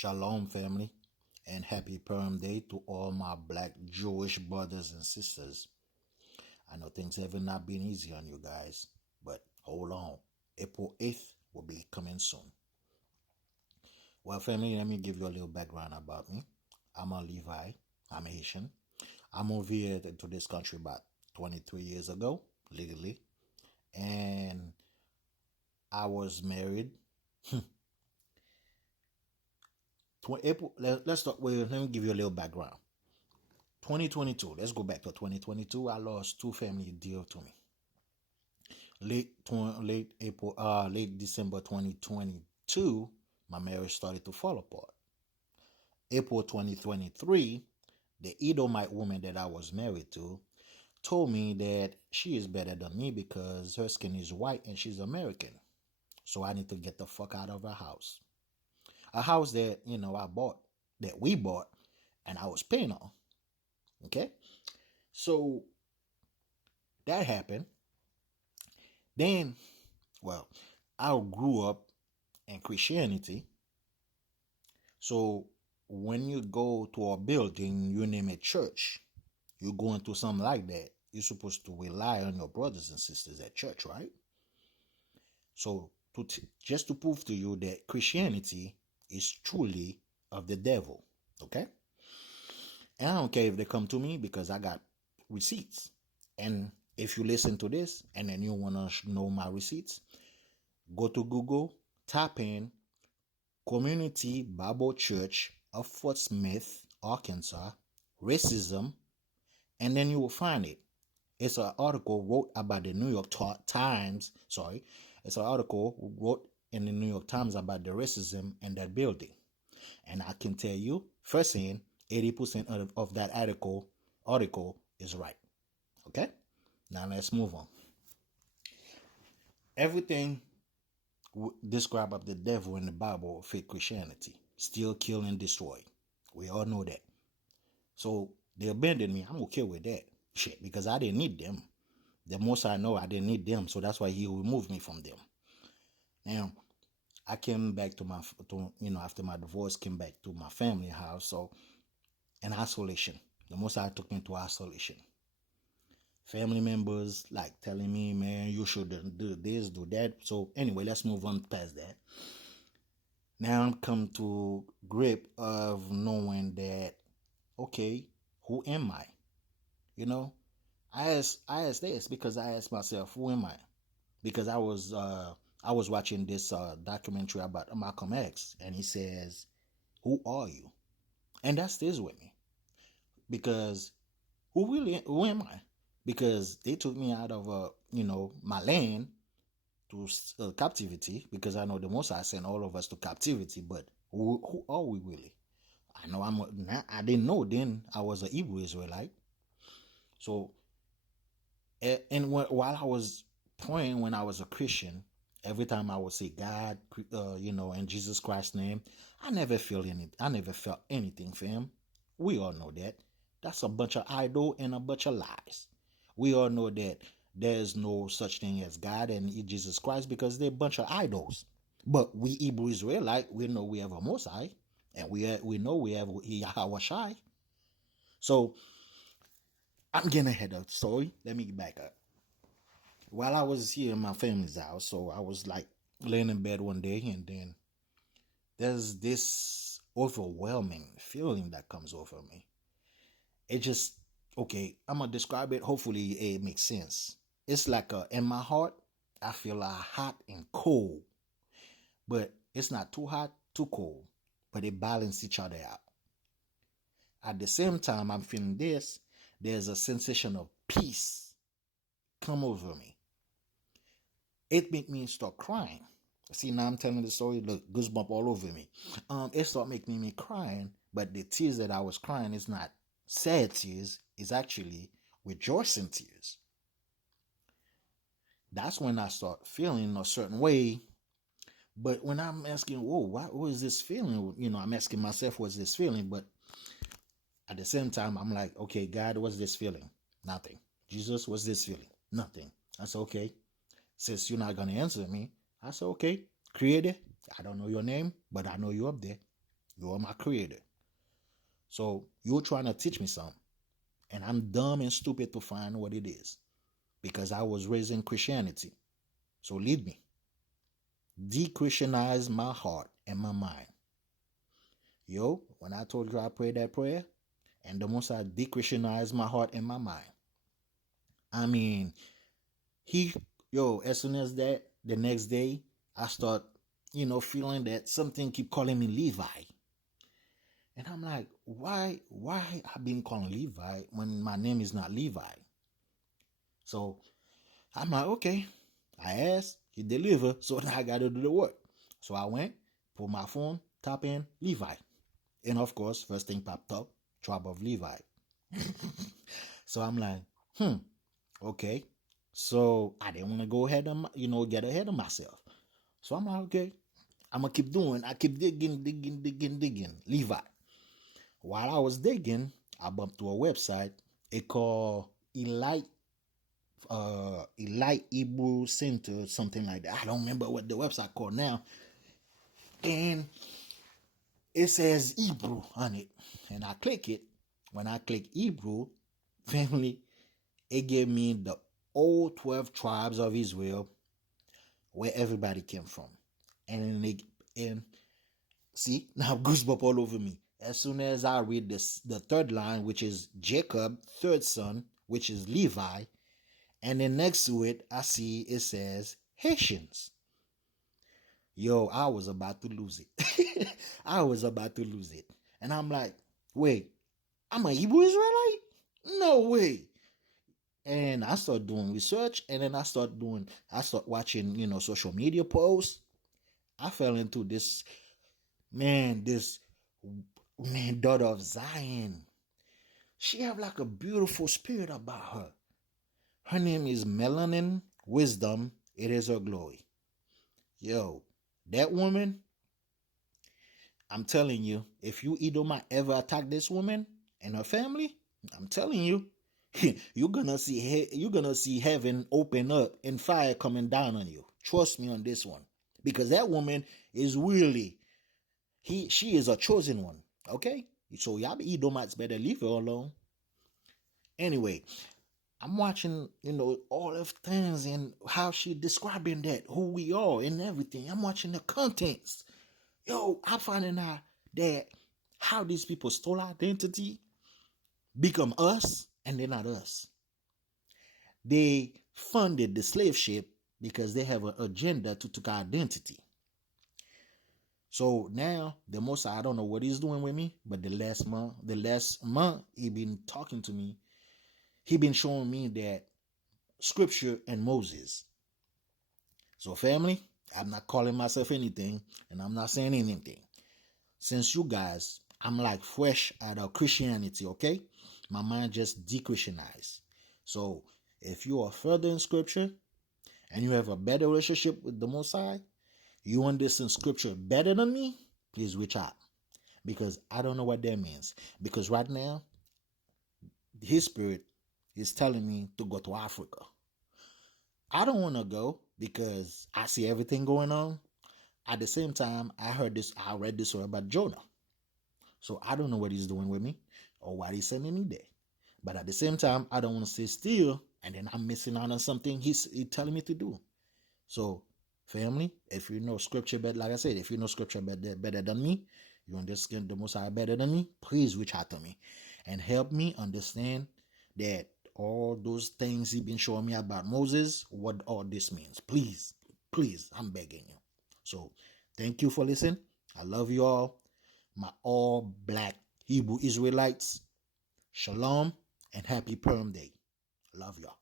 Shalom, family, and happy Purim Day to all my black Jewish brothers and sisters. I know things have not been easy on you guys, but hold on. April 8th will be coming soon. Well, family, let me give you a little background about me. I'm a Levi. I'm a Haitian. I moved here to this country about 23 years ago, legally. And I was married. April, let's start with, let me give you a little background. 2022, let's go back to 2022. I lost two family dear to me. Late December 2022, my marriage started to fall apart. April 2023, the Edomite woman that I was married to told me that she is better than me because her skin is white and she's American. So I need to get the fuck out of her house. A house that, we bought, and I was paying on. Okay? So that happened. Then, I grew up in Christianity. So when you go to a building, you name it church, you go into something like that, you're supposed to rely on your brothers and sisters at church, right? So just to prove to you that Christianity is truly of the devil, okay? And I don't care if they come to me because I got receipts. And if you listen to this and then you want to know my receipts, go to Google, type in Community Bible Church of Fort Smith, Arkansas, racism, and then you will find it. It's an article wrote about the New York Times. It's an article wrote in the New York Times about the racism in that building. And I can tell you, first thing, 80% of that article is right. Okay? Now let's move on. Everything described of the devil in the Bible fit Christianity. Steal, kill, and destroy. We all know that. So they abandoned me. I'm okay with that. Shit, because I didn't need them. The most I know, I didn't need them. So that's why he removed me from them. Now, I came back after my divorce, came back to my family house. So, in isolation. The most I took me to isolation. Family members like telling me, man, you shouldn't do this, do that. So anyway, let's move on past that. Now I'm come to grip of knowing that, okay, who am I? I asked this because I asked myself, who am I? Because I was watching this documentary about Malcolm X, and he says, who are you? And that stays with me. Because who am I? Because they took me out of my land to captivity, because I know the Most High sent all of us to captivity, but who are we really? I didn't know then I was a Hebrew Israelite. So, and while I was praying, when I was a Christian, every time I would say God, in Jesus Christ's name, I never felt anything, fam. We all know that. That's a bunch of idol and a bunch of lies. We all know that there's no such thing as God and Jesus Christ because they're a bunch of idols. But we Hebrew Israelite, we know we have a Most High, and we know we have Yahweh Shai. So I'm getting ahead of the story. Let me back up. While I was here in my family's house, so I was like laying in bed one day, and then there's this overwhelming feeling that comes over me. It just, okay, I'm going to describe it. Hopefully it makes sense. It's like in my heart, I feel hot and cold. But it's not too hot, too cold. But they balance each other out. At the same time, I'm feeling this. There's a sensation of peace come over me. It make me start crying. See, now I'm telling the story, look, goosebump all over me. It start making me crying, but the tears that I was crying is not sad tears, it's actually rejoicing tears. That's when I start feeling a certain way. But when I'm asking, whoa, what is this feeling? I'm asking myself, what's this feeling? But at the same time, I'm like, okay, God, what's this feeling? Nothing. Jesus, what's this feeling? Nothing. I said, okay, since you're not going to answer me, I said, okay, Creator, I don't know your name, but I know you're up there. You are my creator. So you're trying to teach me something. And I'm dumb and stupid to find what it is. Because I was raised in Christianity. So lead me. De-Christianize my heart and my mind. Yo, when I told you I prayed that prayer, and the most I de-Christianized my heart and my mind. I mean, as soon as that, the next day, I start, feeling that something keep calling me Levi. And I'm like, why I've been calling Levi when my name is not Levi? So I'm like, okay. I asked, he delivered, so now I gotta do the work. So I went, put my phone, tap in Levi. And of course, first thing popped up, tribe of Levi. So I'm like, okay. So I didn't want to go ahead and, get ahead of myself. So I'm like, okay, I'm going to keep doing. I keep digging. Levi. While I was digging, I bumped to a website. It called Elite Hebrew Center, something like that. I don't remember what the website called now. And it says Hebrew on it. And I click it. When I click Hebrew, family, it gave me the all 12 tribes of Israel, where everybody came from. And see, now goosebump all over me. As soon as I read the third line, which is Jacob, third son, which is Levi, and then next to it, I see it says Haitians. Yo, I was about to lose it. I was about to lose it. And I'm like, wait, I'm a Hebrew Israelite? No way. And I start doing research, and then I start watching, social media posts. I fell into this daughter of Zion. She have like a beautiful spirit about her. Her name is Melanin Wisdom. It is her glory. Yo, that woman, I'm telling you, if you Edomite ever attack this woman and her family, I'm telling you, you're gonna see heaven open up and fire coming down on you. Trust me on this one, because that woman is really she is a chosen one. Okay, so y'all Edomites better leave her alone. Anyway, I'm watching, all of things and how she describing that who we are and everything. I'm watching the contents. Yo, I'm finding out that how these people stole identity, become us, and they're not us. They funded the slave ship because they have an agenda to take our identity. So now the Most High, I don't know what he's doing with me, but the last month he been talking to me. He been showing me that scripture and Moses. So family, I'm not calling myself anything, and I'm not saying anything. Since you guys, I'm like fresh out of Christianity, okay? My mind just de-Christianized. So if you are further in scripture and you have a better relationship with the Most High, you understand scripture better than me, please reach out. Because I don't know what that means. Because right now, his spirit is telling me to go to Africa. I don't want to go because I see everything going on. At the same time, I read this story about Jonah. So I don't know what he's doing with me or why he's sending me there. But at the same time, I don't want to stay still and then I'm missing out on something he's telling me to do. So, family, if you know scripture better, like I said, if you know scripture better than me, you understand the Most High better than me, please reach out to me and help me understand that all those things he's been showing me about Moses, what all this means. Please, I'm begging you. So, thank you for listening. I love you all. My all black Hebrew Israelites. Shalom and happy Purim Day. Love y'all.